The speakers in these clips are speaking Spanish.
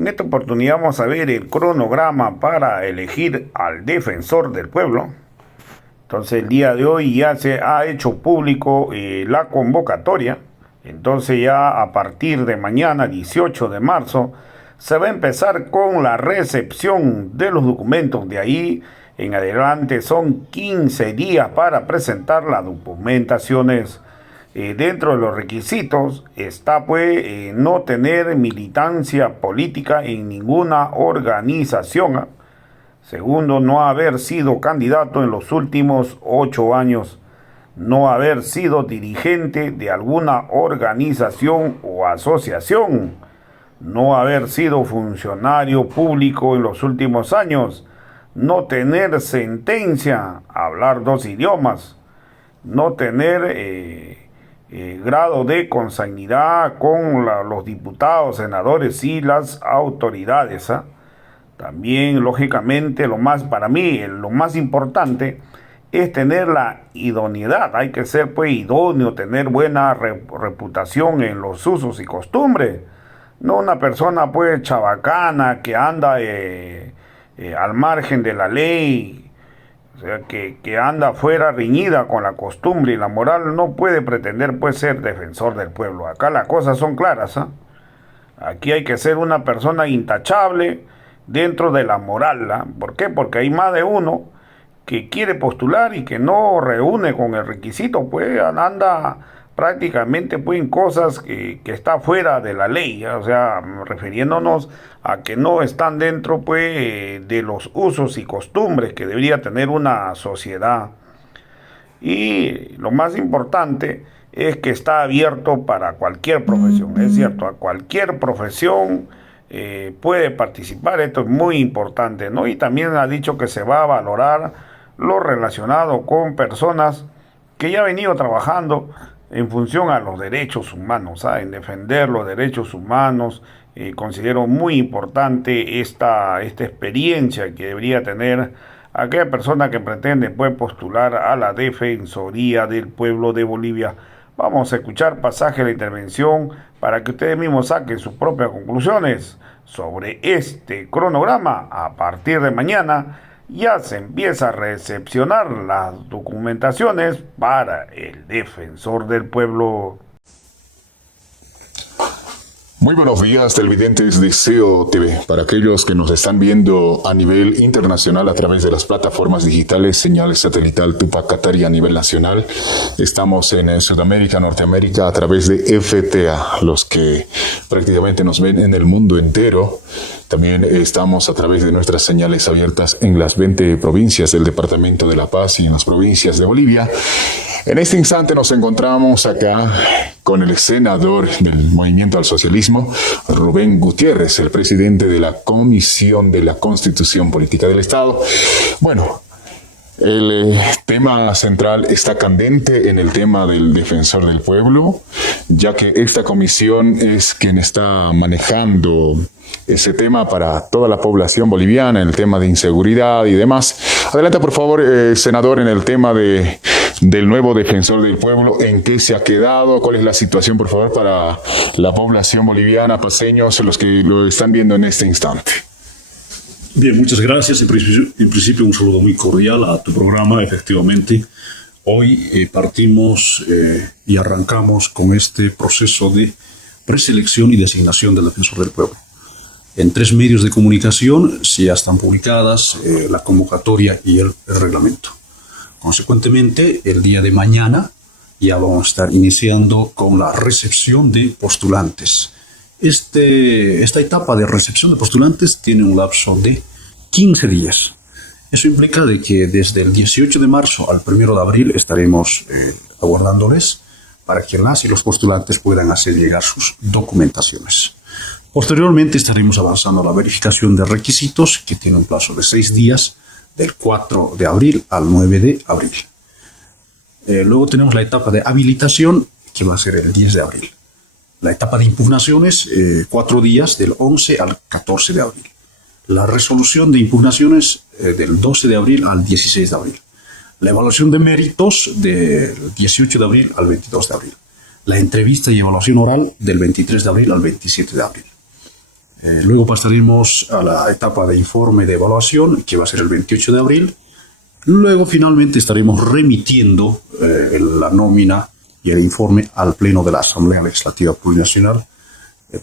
En esta oportunidad vamos a ver el cronograma para elegir al defensor del pueblo. Entonces el día de hoy ya se ha hecho público la convocatoria. Entonces ya a partir de mañana, 18 de marzo, se va a empezar con la recepción de los documentos. De ahí en adelante son 15 días para presentar las documentaciones. Dentro de los requisitos está no tener militancia política en ninguna organización. Segundo, no haber sido candidato en los últimos 8 años. No haber sido dirigente de alguna organización o asociación. No haber sido funcionario público en los últimos años. No tener sentencia, hablar 2 idiomas. No tener grado de consanguinidad con los diputados, senadores y las autoridades. También, lógicamente, para mí, lo más importante es tener la idoneidad. Hay que ser idóneo, tener buena reputación en los usos y costumbres. No una persona chabacana que anda al margen de la ley. O sea, que anda fuera riñida con la costumbre y la moral, no puede pretender ser defensor del pueblo. Acá las cosas son claras. Aquí hay que ser una persona intachable dentro de la moral. ¿Por qué? Porque hay más de uno que quiere postular y que no reúne con el requisito, anda prácticamente en cosas que está fuera de la ley, o sea, refiriéndonos a que no están dentro de los usos y costumbres que debería tener una sociedad. Y lo más importante es que está abierto para cualquier profesión. Es cierto, a cualquier profesión puede participar. Esto es muy importante, ¿no? Y también ha dicho que se va a valorar lo relacionado con personas que ya han venido trabajando en función a los derechos humanos, en defender los derechos humanos. Considero muy importante esta experiencia que debería tener aquella persona que pretende postular a la Defensoría del Pueblo de Bolivia. Vamos a escuchar pasaje de la intervención para que ustedes mismos saquen sus propias conclusiones sobre este cronograma. A partir de mañana ya se empieza a recepcionar las documentaciones para el defensor del pueblo. Muy buenos días, televidentes de SEO TV. Para aquellos que nos están viendo a nivel internacional a través de las plataformas digitales, señales satelital Tupac Katari a nivel nacional. Estamos en Sudamérica, Norteamérica a través de FTA, los que prácticamente nos ven en el mundo entero. También estamos a través de nuestras señales abiertas en las 20 provincias del Departamento de La Paz y en las provincias de Bolivia. En este instante nos encontramos acá con el senador del Movimiento al Socialismo, Rubén Gutiérrez, el presidente de la Comisión de la Constitución Política del Estado. Bueno, el tema central está candente en el tema del defensor del pueblo, ya que esta comisión es quien está manejando ese tema para toda la población boliviana, el tema de inseguridad y demás. Adelante, por favor, senador, en el tema del nuevo defensor del pueblo, ¿en qué se ha quedado? ¿Cuál es la situación, por favor, para la población boliviana, paseños, los que lo están viendo en este instante? Bien, muchas gracias. En principio un saludo muy cordial a tu programa. Efectivamente, hoy partimos y arrancamos con este proceso de preselección y designación del defensor del pueblo. En 3 medios de comunicación ya están publicadas la convocatoria y el reglamento. Consecuentemente, el día de mañana ya vamos a estar iniciando con la recepción de postulantes. Esta etapa de recepción de postulantes tiene un lapso de 15 días. Eso implica de que desde el 18 de marzo al 1 de abril estaremos aguardándoles para que las y los postulantes puedan hacer llegar sus documentaciones. Posteriormente estaremos avanzando a la verificación de requisitos, que tiene un plazo de 6 días, del 4 de abril al 9 de abril. Luego tenemos la etapa de habilitación, que va a ser el 10 de abril. La etapa de impugnaciones, 4 días, del 11 al 14 de abril. La resolución de impugnaciones, del 12 de abril al 16 de abril. La evaluación de méritos, del 18 de abril al 22 de abril. La entrevista y evaluación oral, del 23 de abril al 27 de abril. Luego pasaremos a la etapa de informe de evaluación, que va a ser el 28 de abril. Luego, finalmente, estaremos remitiendo la nómina y el informe al Pleno de la Asamblea Legislativa Plurinacional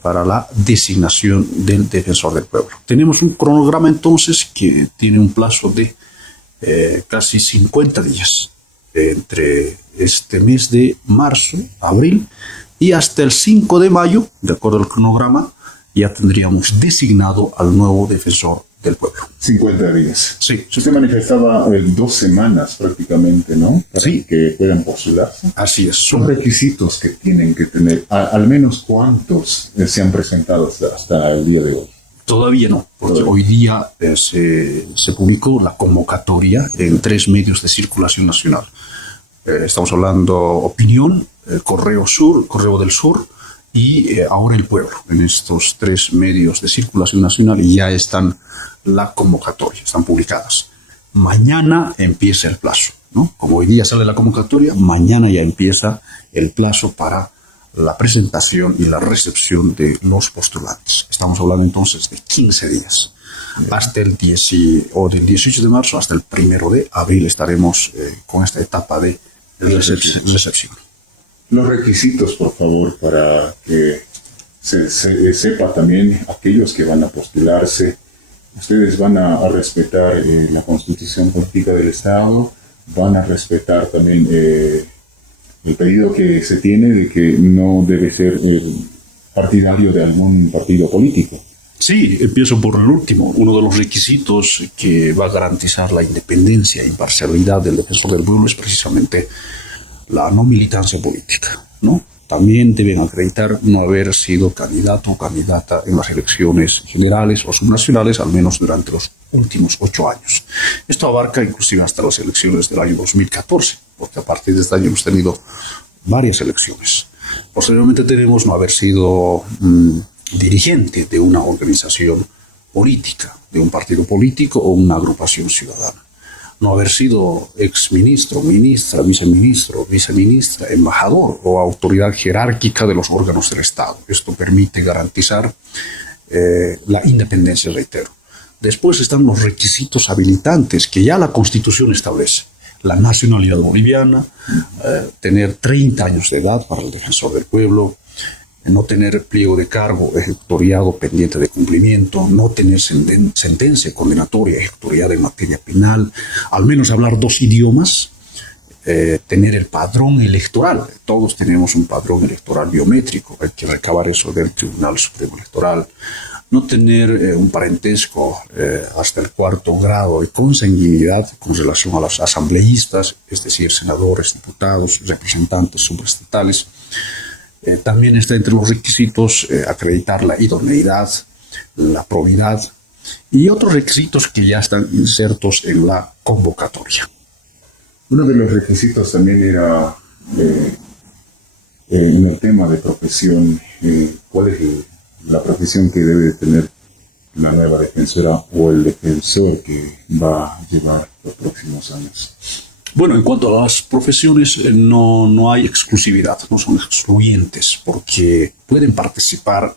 para la designación del Defensor del Pueblo. Tenemos un cronograma, entonces, que tiene un plazo de casi 50 días, entre este mes de marzo, abril, y hasta el 5 de mayo, de acuerdo al cronograma, ya tendríamos designado al nuevo Defensor del Pueblo. 50 días. Sí. Usted manifestaba 2 semanas prácticamente, ¿no? Para Sí. que puedan postularse. Así es. Son requisitos que tienen que tener, al menos cuántos se han presentado hasta el día de hoy. Todavía no, porque hoy día se publicó la convocatoria en 3 medios de circulación nacional. Estamos hablando Opinión, Correo del Sur y ahora El Pueblo. En estos 3 medios de circulación nacional ya están la convocatoria, están publicadas. Mañana empieza el plazo, ¿no? Como hoy día sale la convocatoria, mañana ya empieza el plazo para la presentación y la recepción de los postulantes. Estamos hablando entonces de 15 días. Hasta del 18 de marzo hasta el 1 de abril estaremos con esta etapa de recepción. Los requisitos, por favor, para que se sepa también aquellos que van a postularse. Ustedes van a respetar la Constitución Política del Estado, van a respetar también el pedido que se tiene de que no debe ser partidario de algún partido político. Sí, empiezo por el último. Uno de los requisitos que va a garantizar la independencia e imparcialidad del Defensor del Pueblo es precisamente la no militancia política, ¿no? También deben acreditar no haber sido candidato o candidata en las elecciones generales o subnacionales, al menos durante los últimos 8 años. Esto abarca inclusive hasta las elecciones del año 2014, porque a partir de este año hemos tenido varias elecciones. Posteriormente tenemos no haber sido dirigente de una organización política, de un partido político o una agrupación ciudadana. No haber sido exministro, ministra, viceministra, embajador o autoridad jerárquica de los órganos del Estado. Esto permite garantizar la independencia, reitero. Después están los requisitos habilitantes que ya la Constitución establece. La nacionalidad boliviana, tener 30 años de edad para el Defensor del Pueblo, no tener pliego de cargo ejecutoriado pendiente de cumplimiento, no tener sentencia condenatoria ejecutoriada en materia penal, al menos hablar 2 idiomas, tener el padrón electoral. Todos tenemos un padrón electoral biométrico, hay que recabar eso del Tribunal Supremo Electoral. No tener un parentesco hasta el 4º grado de consanguinidad con relación a los asambleístas, es decir, senadores, diputados, representantes subestatales. También está entre los requisitos acreditar la idoneidad, la probidad y otros requisitos que ya están insertos en la convocatoria. Uno de los requisitos también era en el tema de profesión, ¿cuál es la profesión que debe tener la nueva defensora o el defensor que va a llevar los próximos años? Bueno, en cuanto a las profesiones, no hay exclusividad, no son excluyentes, porque pueden participar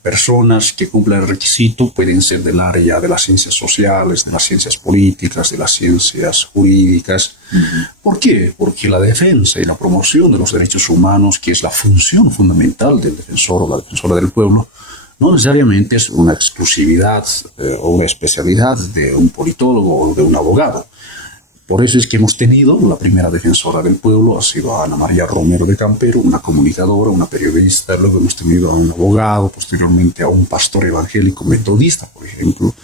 personas que cumplan el requisito, pueden ser del área de las ciencias sociales, de las ciencias políticas, de las ciencias jurídicas. ¿Por qué? Porque la defensa y la promoción de los derechos humanos, que es la función fundamental del defensor o la defensora del pueblo, no necesariamente es una exclusividad o una especialidad de un politólogo o de un abogado. Por eso es que hemos tenido la primera defensora del pueblo, ha sido Ana María Romero de Campero, una comunicadora, una periodista. Luego hemos tenido a un abogado, posteriormente a un pastor evangélico metodista, por ejemplo.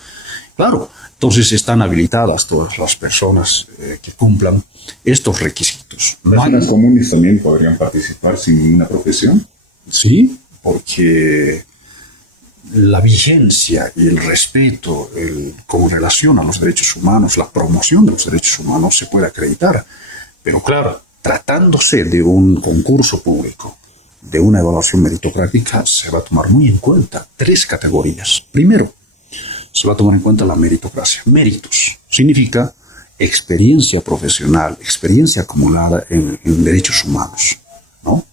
Claro, entonces están habilitadas todas las personas que cumplan estos requisitos. ¿Personas comunes también podrían participar sin ninguna profesión? Sí, porque la vigencia y el respeto con relación a los derechos humanos, la promoción de los derechos humanos se puede acreditar. Pero claro, tratándose de un concurso público, de una evaluación meritocrática, se va a tomar muy en cuenta 3 categorías. Primero, se va a tomar en cuenta la meritocracia. Méritos significa experiencia profesional, experiencia acumulada en derechos humanos, ¿no?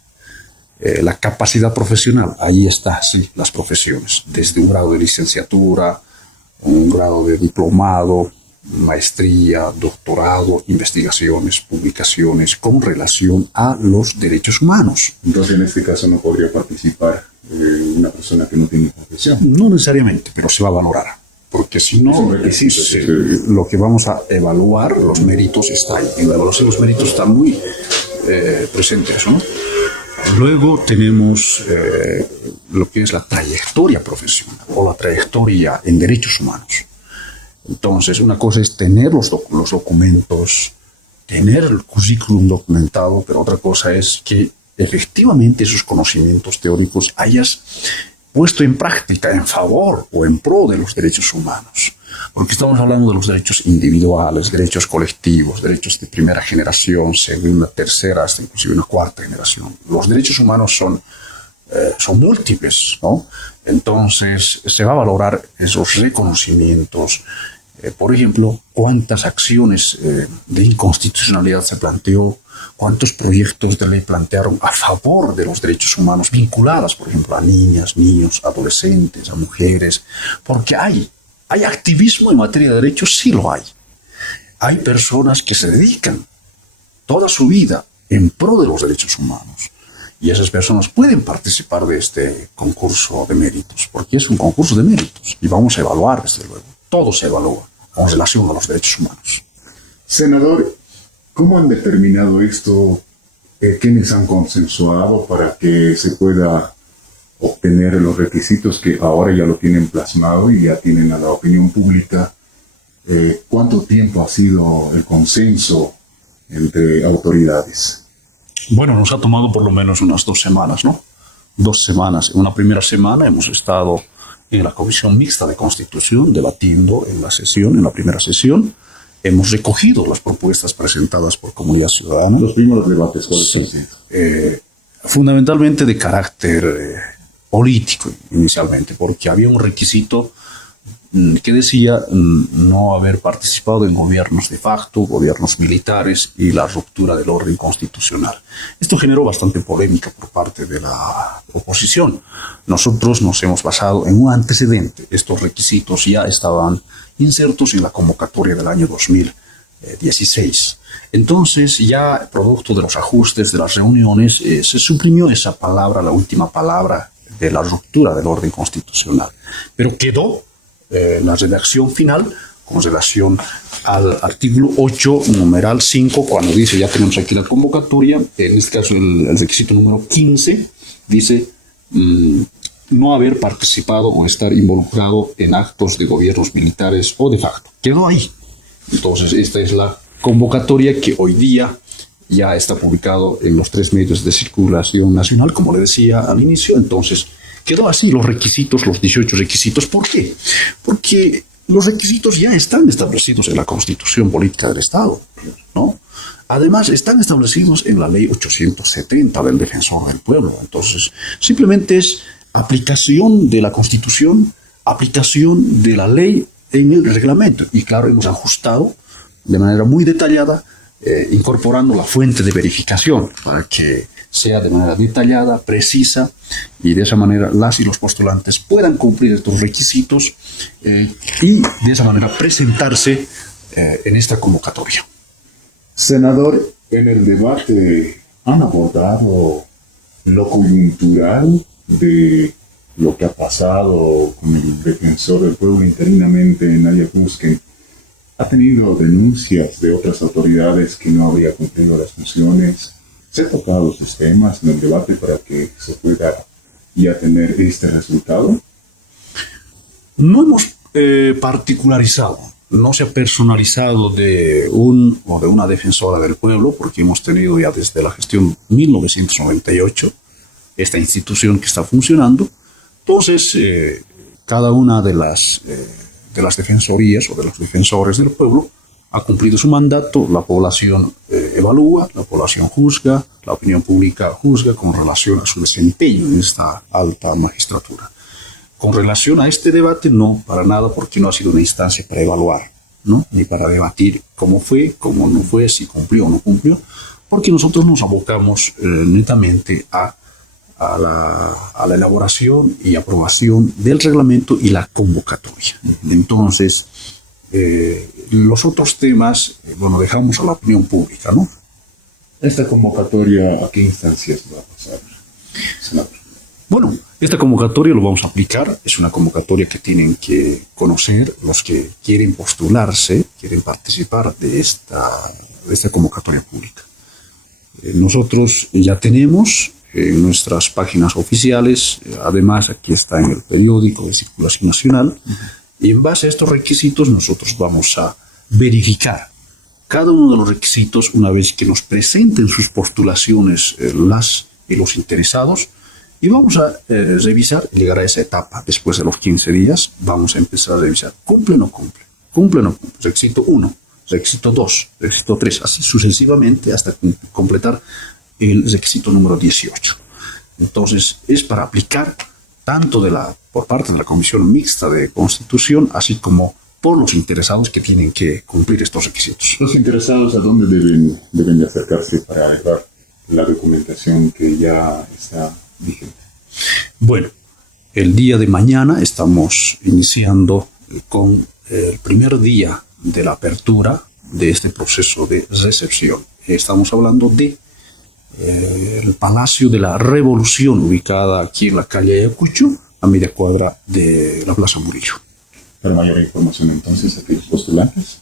la capacidad profesional. Ahí está, sí, las profesiones, desde un grado de licenciatura, un grado de diplomado, maestría, doctorado, investigaciones, publicaciones con relación a los derechos humanos. Entonces, en este caso no podría participar una persona que no tiene profesión. No necesariamente, pero se va a valorar. Porque si no, lo que vamos a evaluar, los méritos están ahí. En la evaluación los méritos están muy presentes, ¿no? Luego tenemos lo que es la trayectoria profesional o la trayectoria en derechos humanos. Entonces, una cosa es tener los documentos, tener el currículum documentado, pero otra cosa es que efectivamente esos conocimientos teóricos hayas puesto en práctica en favor o en pro de los derechos humanos. Porque estamos hablando de los derechos individuales, derechos colectivos, derechos de primera generación, segunda, tercera, hasta inclusive una cuarta generación. Los derechos humanos son múltiples, ¿no? Entonces, se va a valorar esos reconocimientos. Por ejemplo, cuántas acciones de inconstitucionalidad se planteó, cuántos proyectos de ley plantearon a favor de los derechos humanos, vinculadas, por ejemplo, a niñas, niños, adolescentes, a mujeres, porque hay activismo en materia de derechos, sí lo hay. Hay personas que se dedican toda su vida en pro de los derechos humanos. Y esas personas pueden participar de este concurso de méritos, porque es un concurso de méritos. Y vamos a evaluar, desde luego. Todo se evalúa con relación a los derechos humanos. Senador, ¿cómo han determinado esto? ¿Quiénes han consensuado para que se pueda obtener los requisitos que ahora ya lo tienen plasmado y ya tienen a la opinión pública? ¿Cuánto tiempo ha sido el consenso entre autoridades? Bueno, nos ha tomado por lo menos unas 2 semanas, ¿no? 2 semanas. En una primera semana hemos estado en la Comisión Mixta de Constitución debatiendo en la primera sesión. Hemos recogido las propuestas presentadas por Comunidad Ciudadana. Los primeros debates, ¿cuáles son? Fundamentalmente de carácter político inicialmente, porque había un requisito que decía no haber participado en gobiernos de facto, gobiernos militares y la ruptura del orden constitucional. Esto generó bastante polémica por parte de la oposición. Nosotros nos hemos basado en un antecedente. Estos requisitos ya estaban insertos en la convocatoria del año 2016. Entonces, ya producto de los ajustes de las reuniones, se suprimió esa palabra, la última palabra de la ruptura del orden constitucional. Pero quedó la redacción final con relación al artículo 8, numeral 5, cuando dice ya tenemos aquí la convocatoria, en este caso el requisito número 15, dice no haber participado o estar involucrado en actos de gobiernos militares o de facto. Quedó ahí. Entonces, esta es la convocatoria que hoy día ya está publicado en los 3 medios de circulación nacional, como le decía al inicio. Entonces, quedó así los requisitos, los 18 requisitos. ¿Por qué? Porque los requisitos ya están establecidos en la Constitución Política del Estado, ¿no? Además, están establecidos en la Ley 870 del Defensor del Pueblo. Entonces, simplemente es aplicación de la Constitución, aplicación de la ley en el reglamento. Y claro, hemos ajustado de manera muy detallada, incorporando la fuente de verificación para que sea de manera detallada, precisa, y de esa manera las y los postulantes puedan cumplir estos requisitos y de esa manera presentarse en esta convocatoria. Senador, en el debate han abordado lo coyuntural de lo que ha pasado con el defensor del pueblo interinamente, Nadia Cruz, que ha tenido denuncias de otras autoridades que no habría cumplido las funciones. ¿Se ha tocado estos temas en el debate para que se pueda ya tener este resultado? No hemos particularizado, no se ha personalizado de un o de una defensora del pueblo, porque hemos tenido ya desde la gestión 1998 esta institución que está funcionando. Entonces, cada una de las defensorías o de los defensores del pueblo ha cumplido su mandato, la población evalúa, la población juzga, la opinión pública juzga con relación a su desempeño en esta alta magistratura. Con relación a este debate, no, para nada, porque no ha sido una instancia para evaluar, ¿no? Ni para debatir cómo fue, cómo no fue, si cumplió o no cumplió, porque nosotros nos abocamos netamente a a la elaboración y aprobación del reglamento y la convocatoria. Entonces, los otros temas, dejamos a la opinión pública, ¿no? ¿Esta convocatoria a qué instancias va a pasar, senador? Bueno, esta convocatoria lo vamos a aplicar. Es una convocatoria que tienen que conocer los que quieren postularse, quieren participar de esta convocatoria pública. Nosotros ya tenemos en nuestras páginas oficiales, además aquí está en el periódico de circulación nacional, y en base a estos requisitos nosotros vamos a verificar cada uno de los requisitos una vez que nos presenten sus postulaciones las y los interesados, y vamos a revisar, llegar a esa etapa después de los 15 días, vamos a empezar a revisar, ¿cumple o no cumple? ¿Cumple o no cumple? Requisito 1, requisito 2, requisito 3, así sucesivamente hasta completar el requisito número 18. Entonces, es para aplicar tanto por parte de la Comisión Mixta de Constitución, así como por los interesados que tienen que cumplir estos requisitos. ¿Los interesados a dónde deben de acercarse para dejar la documentación que ya está vigente? Bueno, el día de mañana estamos iniciando con el primer día de la apertura de este proceso de recepción. Estamos hablando de el Palacio de la Revolución, ubicada aquí en la calle Ayacucho, a media cuadra de la Plaza Murillo. Para mayor información, entonces, aquellos postulantes.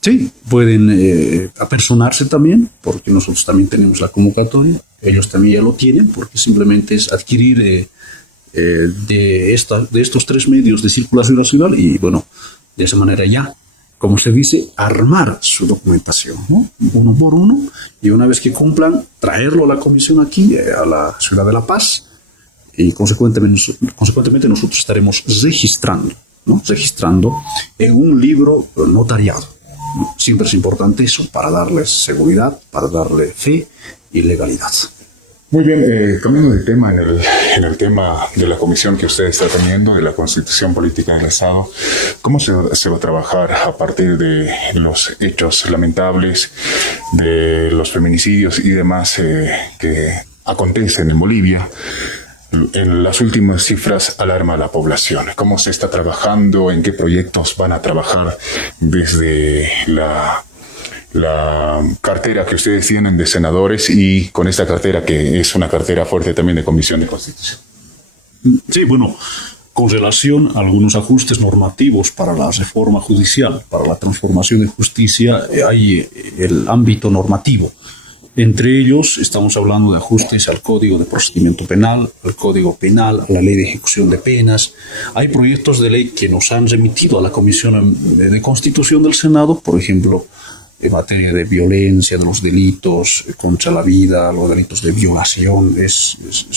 Sí, pueden apersonarse también, porque nosotros también tenemos la convocatoria. Ellos también ya lo tienen, porque simplemente es adquirir de estos 3 medios de circulación nacional y, de esa manera ya, como se dice, armar su documentación, ¿no? Uno por uno, y una vez que cumplan, traerlo a la comisión aquí, a la ciudad de La Paz, y consecuentemente nosotros estaremos registrando, ¿no? Registrando en un libro notariado. Siempre es importante eso para darles seguridad, para darle fe y legalidad. Muy bien, cambiando de tema, en el tema de la comisión que usted está teniendo, de la Constitución Política del Estado, ¿cómo se va a trabajar a partir de los hechos lamentables, de los feminicidios y demás que acontecen en Bolivia? En las últimas cifras alarma a la población. ¿Cómo se está trabajando? ¿En qué proyectos van a trabajar desde la cartera que ustedes tienen de senadores y con esta cartera que es una cartera fuerte también de Comisión de Constitución? Sí, con relación a algunos ajustes normativos para la reforma judicial, para la transformación de justicia, hay el ámbito normativo. Entre ellos estamos hablando de ajustes al Código de Procedimiento Penal, al Código Penal, a la Ley de Ejecución de Penas. Hay proyectos de ley que nos han remitido a la Comisión de Constitución del Senado, por ejemplo, en materia de violencia, de los delitos contra la vida, los delitos de violación. Es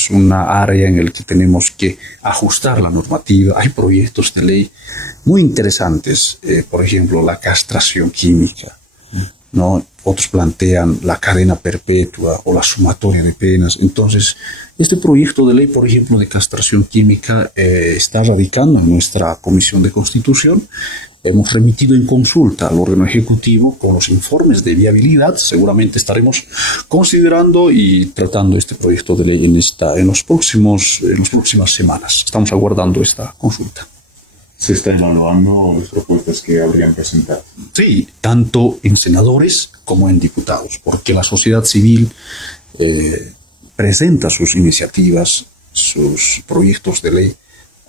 una área en la que tenemos que ajustar la normativa. Hay proyectos de ley muy interesantes, por ejemplo, la castración química, ¿no? Otros plantean la cadena perpetua o la sumatoria de penas. Entonces, este proyecto de ley, por ejemplo, de castración química, está radicando en nuestra Comisión de Constitución. Hemos remitido en consulta al órgano ejecutivo con los informes de viabilidad. Seguramente estaremos considerando y tratando este proyecto de ley en las próximas semanas. Estamos aguardando esta consulta. ¿Se están evaluando las propuestas que habrían presentado? Sí, tanto en senadores como en diputados, porque la sociedad civil presenta sus iniciativas, sus proyectos de ley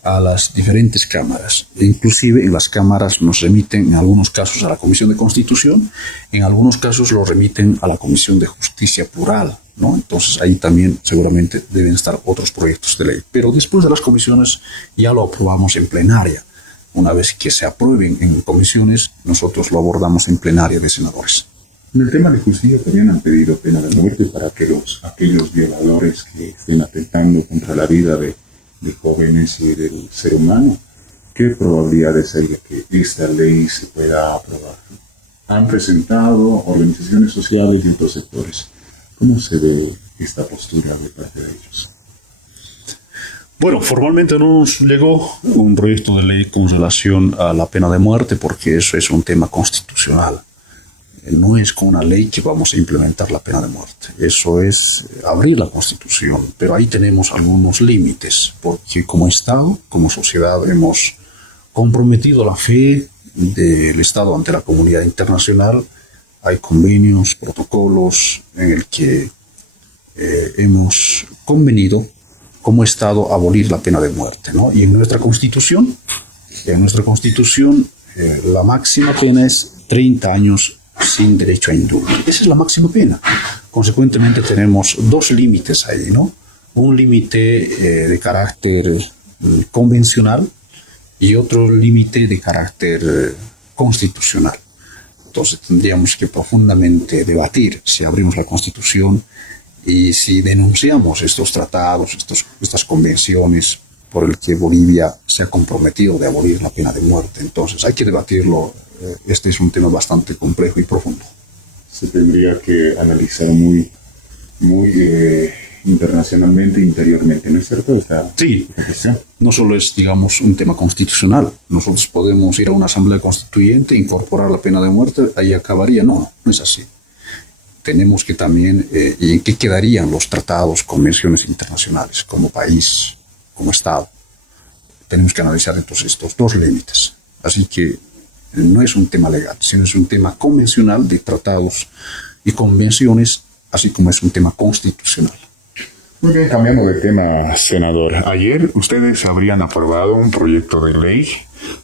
a las diferentes cámaras. Inclusive en las cámaras nos remiten en algunos casos a la Comisión de Constitución, en algunos casos lo remiten a la Comisión de Justicia Plural, ¿no? Entonces ahí también seguramente deben estar otros proyectos de ley. Pero después de las comisiones ya lo aprobamos en plenaria. Una vez que se aprueben en comisiones, nosotros lo abordamos en plenaria de senadores. En el tema de justicia también han pedido pena de muerte para que aquellos violadores que estén atentando contra la vida de jóvenes y del ser humano. ¿Qué probabilidades hay de que esta ley se pueda aprobar? Han presentado organizaciones sociales y otros sectores. ¿Cómo se ve esta postura de parte de ellos? Formalmente no nos llegó un proyecto de ley con relación a la pena de muerte porque eso es un tema constitucional. no es con una ley que vamos a implementar la pena de muerte. Eso es abrir la Constitución, pero ahí tenemos algunos límites, porque como Estado, como sociedad, hemos comprometido la fe del Estado ante la comunidad internacional. Hay convenios, protocolos en el que hemos convenido como Estado abolir la pena de muerte, ¿no? Y en nuestra Constitución, la máxima pena es 30 años sin derecho a indulto. Esa es la máxima pena. Consecuentemente tenemos dos límites ahí, ¿no? Un límite de carácter convencional y otro límite de carácter constitucional. Entonces tendríamos que profundamente debatir si abrimos la Constitución y si denunciamos estos tratados, estas convenciones por el que Bolivia se ha comprometido de abolir la pena de muerte. Entonces hay que debatirlo. Este es un tema bastante complejo y profundo. Se tendría que analizar muy internacionalmente e interiormente, ¿no es cierto? Sí, no solo es, digamos, un tema constitucional. Nosotros podemos ir a una asamblea constituyente, incorporar la pena de muerte, ahí acabaría. No es así. Tenemos que también, ¿y en qué quedarían los tratados, convenciones internacionales como país, como Estado? Tenemos que analizar entonces estos dos límites. Así que no es un tema legal, sino es un tema convencional de tratados y convenciones, así como es un tema constitucional. Muy bien, cambiando de tema, senador. Ayer ustedes habrían aprobado un proyecto de ley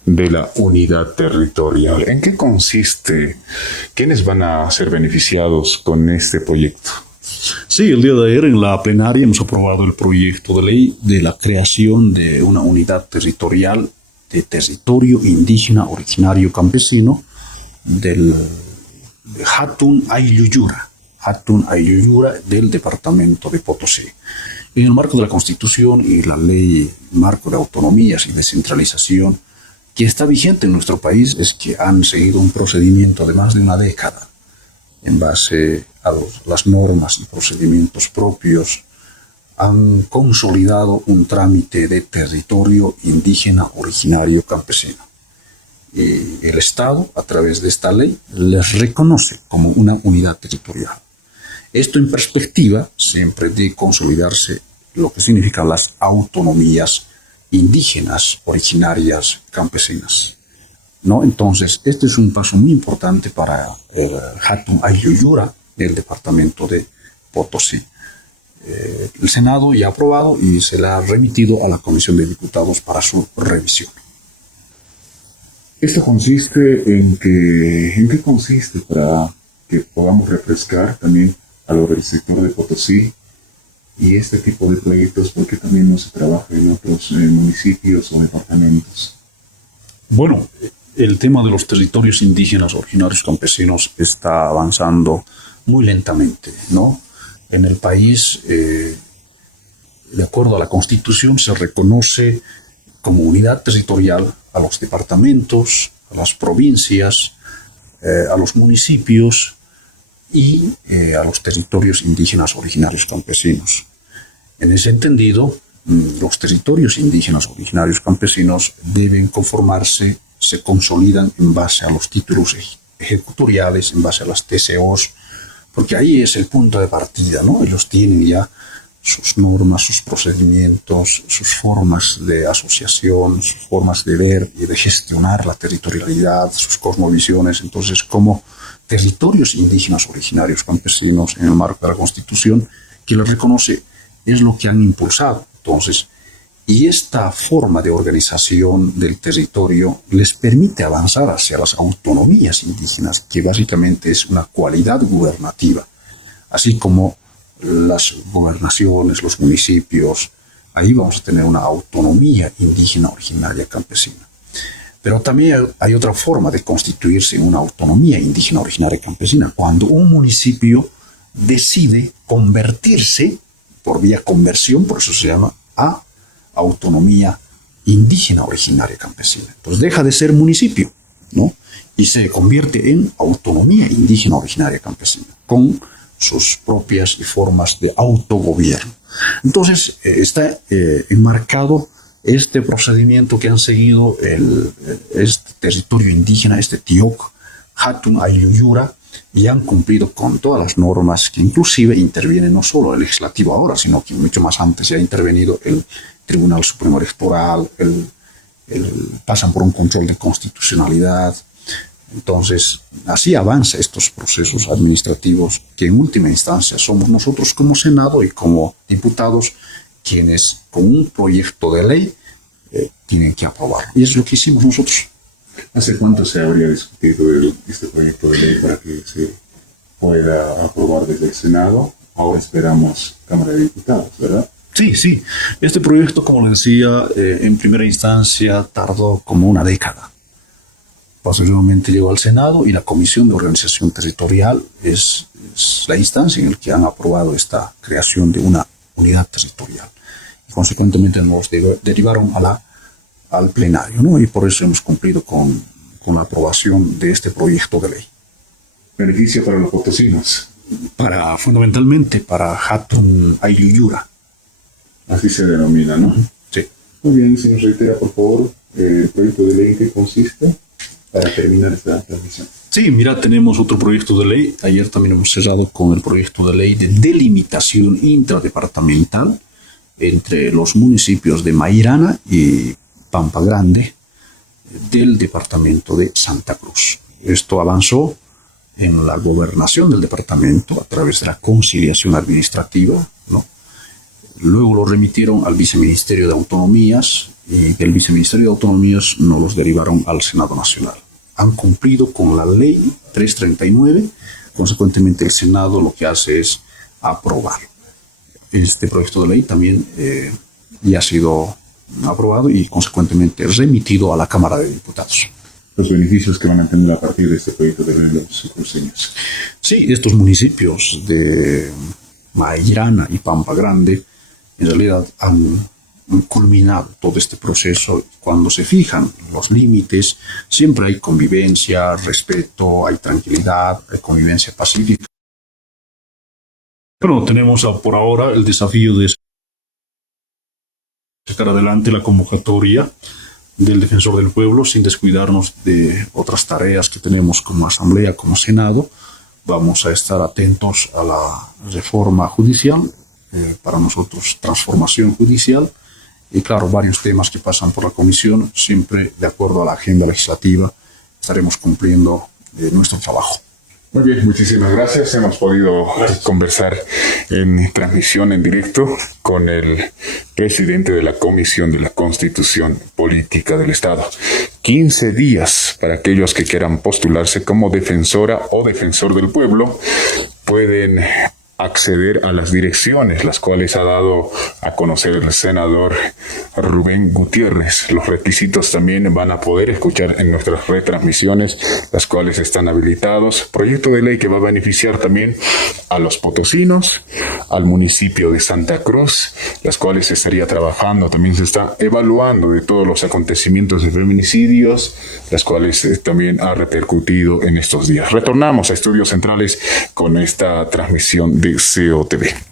de la unidad territorial. ¿En qué consiste? ¿Quiénes van a ser beneficiados con este proyecto? Sí, el día de ayer en la plenaria hemos aprobado el proyecto de ley de la creación de una unidad territorial de territorio indígena originario campesino del Hatun Aylluyura del departamento de Potosí. En el marco de la Constitución y la ley marco de autonomías y descentralización que está vigente en nuestro país, es que han seguido un procedimiento de más de una década en base a las normas y procedimientos propios. Han consolidado un trámite de territorio indígena originario campesino. Y el Estado, a través de esta ley, les reconoce como una unidad territorial. Esto en perspectiva siempre de consolidarse lo que significan las autonomías indígenas originarias campesinas, ¿no? Entonces, este es un paso muy importante para el Hatun Aylluyura del departamento de Potosí. El Senado ya ha aprobado y se le ha remitido a la Comisión de Diputados para su revisión. ¿Esto consiste en qué consiste para que podamos refrescar también a lo del sector de Potosí y este tipo de proyectos, porque también no se trabaja en otros municipios o departamentos? Bueno, el tema de los territorios indígenas originarios campesinos está avanzando muy lentamente, ¿no? En el país, de acuerdo a la Constitución, se reconoce como unidad territorial a los departamentos, a las provincias, a los municipios y a los territorios indígenas originarios campesinos. En ese entendido, los territorios indígenas originarios campesinos deben conformarse, se consolidan en base a los títulos ejecutoriales, en base a las TCOs, porque ahí es el punto de partida, ¿no? Ellos tienen ya sus normas, sus procedimientos, sus formas de asociación, sus formas de ver y de gestionar la territorialidad, sus cosmovisiones. Entonces, como territorios indígenas originarios campesinos en el marco de la Constitución, que les reconoce, es lo que han impulsado. Entonces, y esta forma de organización del territorio les permite avanzar hacia las autonomías indígenas, que básicamente es una cualidad gubernativa, así como las gobernaciones, los municipios. Ahí vamos a tener una autonomía indígena originaria campesina. Pero también hay otra forma de constituirse en una autonomía indígena originaria campesina, cuando un municipio decide convertirse, por vía conversión, por eso se llama, a autonomía indígena originaria campesina. Entonces deja de ser municipio, ¿no? Y se convierte en autonomía indígena originaria campesina, con sus propias formas de autogobierno. Entonces está enmarcado este procedimiento que han seguido este territorio indígena, este TIOC, Hatun Aylluyura, y han cumplido con todas las normas que inclusive interviene no solo el legislativo ahora, sino que mucho más antes ya ha intervenido el Tribunal Supremo Electoral, pasan por un control de constitucionalidad. Entonces, así avanza estos procesos administrativos que en última instancia somos nosotros como Senado y como diputados quienes con un proyecto de ley tienen que aprobar. Y es lo que hicimos nosotros. ¿Hace cuánto se habría discutido este proyecto de ley para que se pueda aprobar desde el Senado? Ahora esperamos Cámara de Diputados, ¿verdad? Sí, sí. Este proyecto, como le decía, en primera instancia tardó como una década. Posteriormente llegó al Senado y la Comisión de Organización Territorial es la instancia en la que han aprobado esta creación de una unidad territorial. Y consecuentemente nos derivaron al plenario, ¿no? Y por eso hemos cumplido con la aprobación de este proyecto de ley. Beneficio para los potosinos. Fundamentalmente para Hatun Aylluyura. Así se denomina, ¿no? Sí. Muy bien, si nos reitera, por favor, el proyecto de ley en qué consiste para terminar esta transmisión. Sí, mira, tenemos otro proyecto de ley. Ayer también hemos cerrado con el proyecto de ley de delimitación intradepartamental entre los municipios de Mairana y Pampa Grande del departamento de Santa Cruz. Esto avanzó en la gobernación del departamento a través de la conciliación administrativa, ¿no? Luego lo remitieron al Viceministerio de Autonomías y del Viceministerio de Autonomías nos los derivaron al Senado Nacional. Han cumplido con la ley 339, consecuentemente el Senado lo que hace es aprobar. Este proyecto de ley también ya ha sido aprobado y consecuentemente remitido a la Cámara de Diputados. Los beneficios que van a tener a partir de este proyecto de ley los cruceños. Sí, estos municipios de Mairana y Pampa Grande en realidad han culminado todo este proceso. Cuando se fijan los límites, siempre hay convivencia, respeto, hay tranquilidad, hay convivencia pacífica. Pero tenemos por ahora el desafío de sacar adelante la convocatoria del Defensor del Pueblo sin descuidarnos de otras tareas que tenemos como Asamblea, como Senado. Vamos a estar atentos a la reforma judicial, para nosotros transformación judicial, y claro, varios temas que pasan por la comisión, siempre de acuerdo a la agenda legislativa, estaremos cumpliendo nuestro trabajo. Muy bien, muchísimas gracias. Hemos podido conversar en transmisión en directo con el presidente de la Comisión de la Constitución Política del Estado. 15 días para aquellos que quieran postularse como defensora o defensor del pueblo. Pueden acceder a las direcciones, las cuales ha dado a conocer el senador Rubén Gutiérrez. Los requisitos también van a poder escuchar en nuestras retransmisiones, las cuales están habilitados. Proyecto de ley que va a beneficiar también a los potosinos, al municipio de Santa Cruz, las cuales se estaría trabajando. También se está evaluando de todos los acontecimientos de feminicidios, las cuales también ha repercutido en estos días. Retornamos a Estudios Centrales con esta transmisión de COTV.